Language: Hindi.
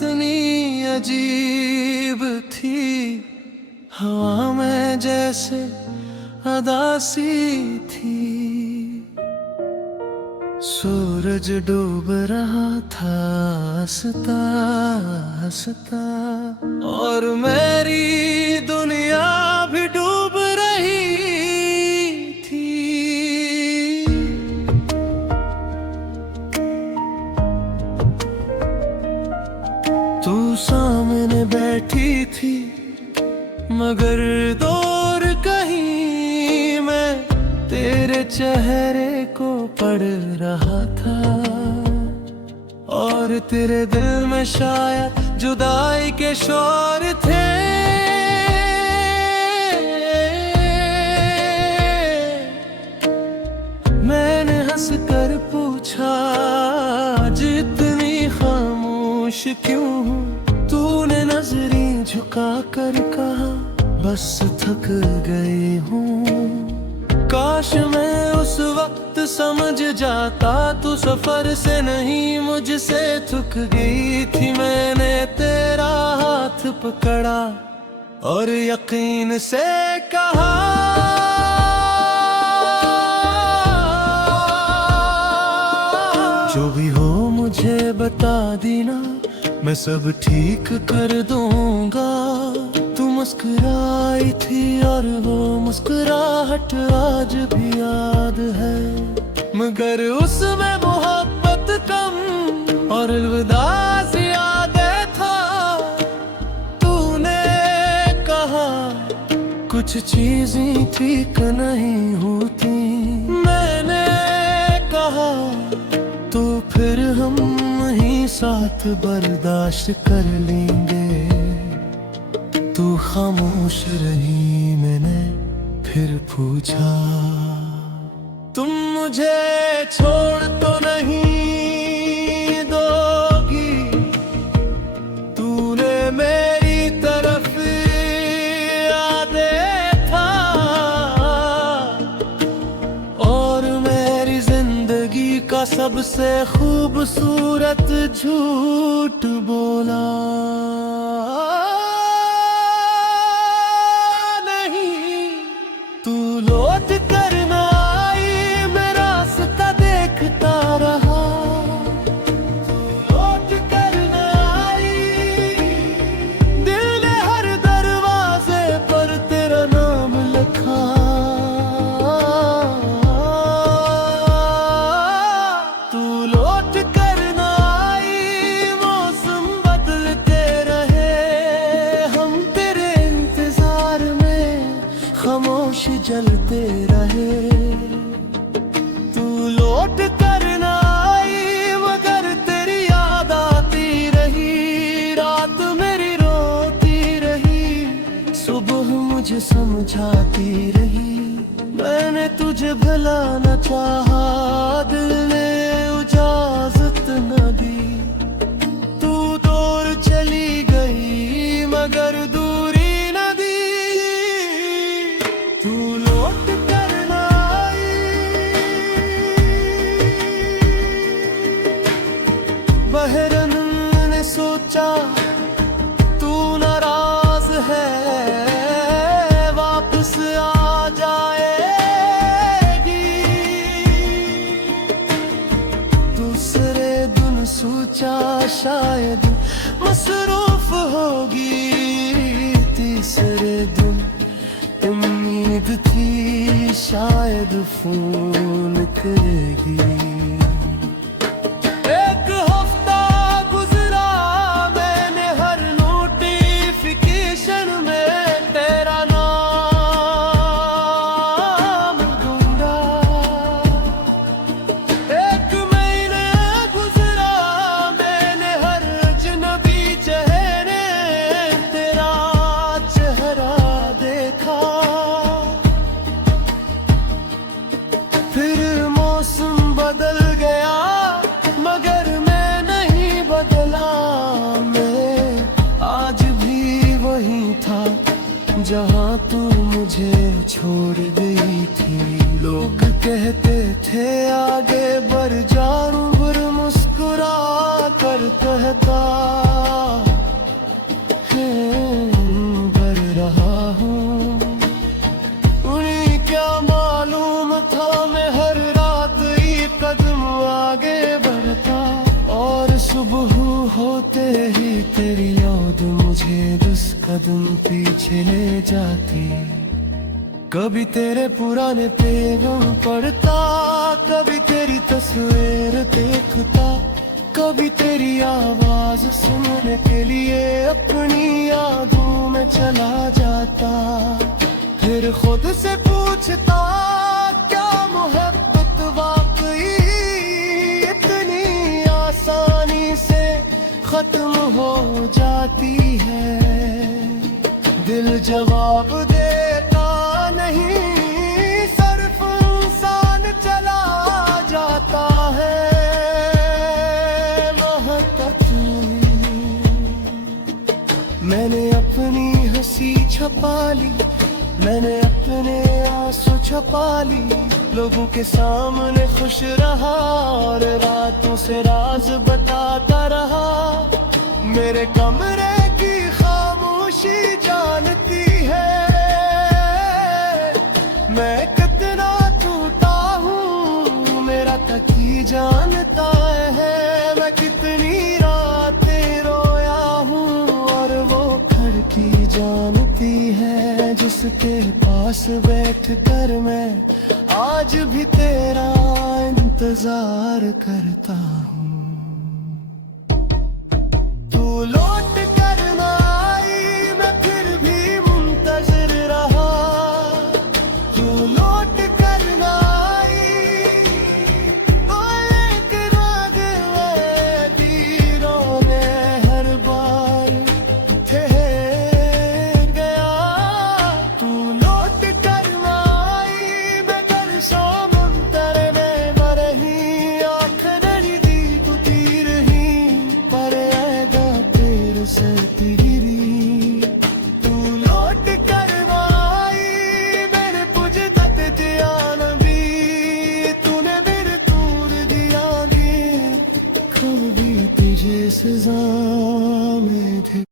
कितनी अजीब थी, हवा में जैसे अदासी थी। सूरज डूब रहा था हंसता हंसता, और मेरी दुनिया भी डूब रही थी। तू सामने बैठी थी मगर दूर कहीं, मैं तेरे चेहरे को पढ़ रहा था। और तेरे दिल में शायद जुदाई के शोर थे। मैंने हंस कर पूछा जितनी खामोश क्यों हूँ। तूने नजरें झुका कर कहा बस थक गई हूँ। काश मैं उस वक्त समझ जाता, तू सफर से नहीं मुझसे थक गई थी। मैंने तेरा हाथ पकड़ा और यकीन से कहा, जो भी हो मुझे बता देना, मैं सब ठीक कर दूंगा। तू मुस्कुराई थी और वो मुस्कुराहट आज भी याद है, मगर उसमें मोहब्बत कम और अलविदा ज़्यादा था। तूने कहा कुछ चीजें ठीक नहीं होती, मैंने कहा तो फिर हम ही साथ बर्दाश्त कर लेंगे। तू खामोश रही, मैंने फिर पूछा, तुम मुझे छोड़ तो नहीं दोगी? तूने मेरी तरफ यादे था और मेरी जिंदगी का सबसे खूबसूरत झूठ बोला। तू लौट कर न आई, मैं रास्ता देखता रहा। तू लौट कर न आई, दिल ने हर दरवाजे पर तेरा नाम लिखा। तू लौट कर न आई, मौसम बदलते रहे, हम तेरे इंतजार में खामोश जलते रहे। तू लौट कर न आई मगर तेरी याद आती रही, रात मेरी रोती रही, सुबह मुझे समझाती रही। मैंने तुझे भुलाना चाहा, दिल ने इजाजत न दी। तू दूर चली गई मगर दूरी न दी। तू लौट कर न आई, बहरन ने सोचा तू नाराज है, वापस आ जाएगी। दूसरे दिन सोचा शायद मसरूफ होगी। तीसरे दिन उम्मीद थी शायद फोन करेगी। एक हफ्ता गुजरा, मैंने हर नोटिफिकेशन में तेरा नाम ढूंढा। एक महीने गुजरा, मैंने हर अजनबी चेहरे तेरा चेहरा देखा। फिर मौसम बदल गया मगर मैं नहीं बदला। मैं आज भी वही था जहाँ तू मुझे छोड़ गई थी। लोग कहते थे आगे बढ़ जाऊं, फिर मुस्कुरा कर कहता कदम पीछे ले जाती। कभी तेरे पुराने पेगों पढ़ता, कभी तेरी तस्वीर देखता, कभी तेरी आवाज सुनने के लिए अपनी यादों में चला जाता। फिर खुद से पूछता, क्या मोहब्बत वाकई इतनी आसानी से खत्म हो जाती है? दिल जवाब देता नहीं, सिर्फ इंसान चला जाता है। मोहब्बत मैंने अपनी हंसी छुपा ली, मैंने अपने आंसू छुपा ली, लोगों के सामने खुश रहा और रातों से राज बताता रहा। मेरे कमरे की खामोशी जानती है मैं कितना टूटा हूँ, मेरा तकी जानता है मैं कितनी रातें रोया हूँ, और वो खड़की जानती है जिसके पास बैठ कर मैं आज भी तेरा इंतजार करता हूँ।